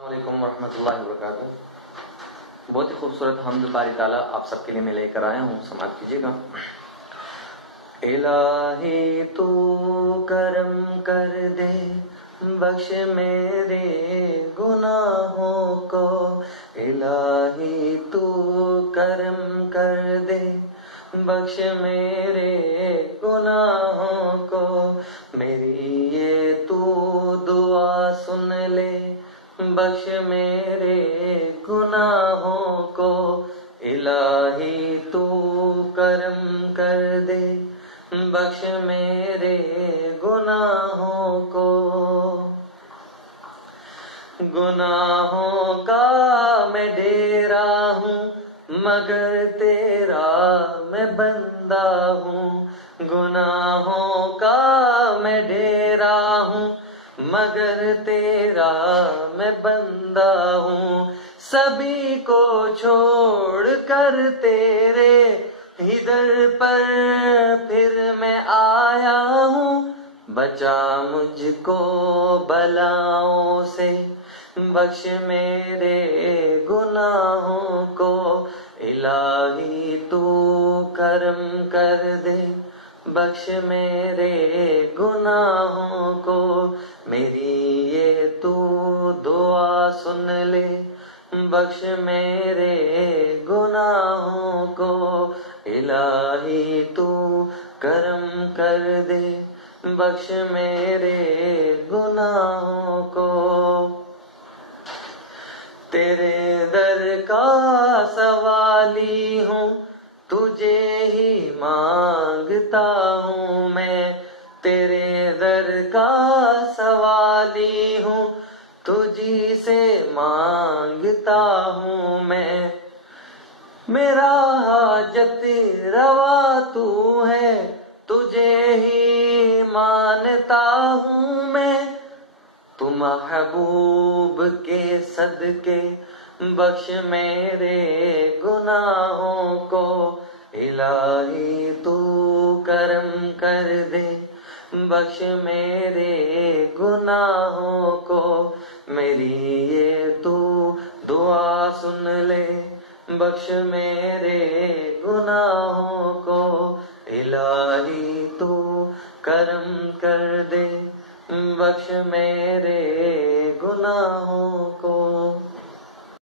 السلام علیکم ورحمۃ اللہ وبرکاتہ۔ بہت ہی خوبصورت حمد باری تعالیٰ آپ سب کے لیے میں لے کر آیا ہوں، سماعت کیجیے گا۔ الہی تو کرم کر دے، بخش میرے گناہوں کو۔ الہی تو کرم کر دے، بخش میرے گناہوں کو۔ میری یہ تو دعا سن لے، بخش میرے گناہوں کو۔ الہی تو کرم کر دے، بخش میرے گناہوں کو۔ گناہوں کا میں ڈیرا ہوں، مگر تیرا میں بندہ ہوں۔ گناہوں کا میں ڈیرا ہوں، مگر تیرا میں بندہ ہوں۔ سبھی کو چھوڑ کر تیرے ہی در پر پھر میں آیا ہوں۔ بچا مجھ کو بلاؤں سے، بخش میرے گناہوں کو۔ الہی تو کرم کر دے، بخش میرے گناہوں کو۔ میری یہ تو دعا سن لے، بخش میرے گناہوں کو۔ الہی تو کرم کر دے، بخش میرے گناہوں کو۔ تیرے در کا سوالی ہوں، تجھے ہی مانگتا ہوں میں۔ تیرے در کا سوالی ہوں، تجھی سے مانگتا ہوں میں۔ میرا حاجت روا تو ہے، تجھے ہی مانتا ہوں میں۔ تو محبوب کے صدقے بخش میرے گناہوں کو۔ الہی تو کرم کر دے، بخش میرے گناہوں کو۔ میری یہ تو دعا سن لے، بخش میرے گناہوں کو۔ الہی تو کرم کر دے، بخش میرے گناہوں کو۔